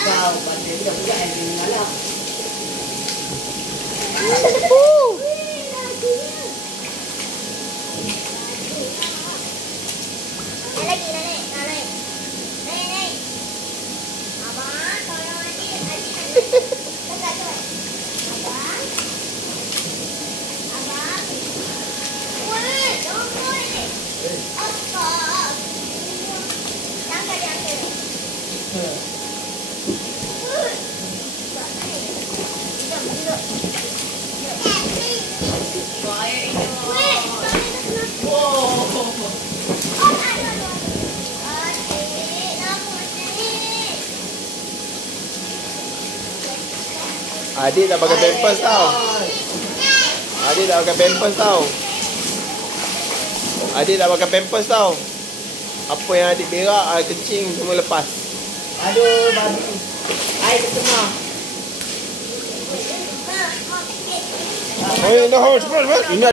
Kau pada budak-budak yang mengalah. Adik dah pakai pampers tau. Adik dah pakai pampers tau. Adik dah pakai pampers tau. Apa yang adik berak, air kencing semua lepas. Aduh, babi. Air terkemar. Oh, dah cepat. Ini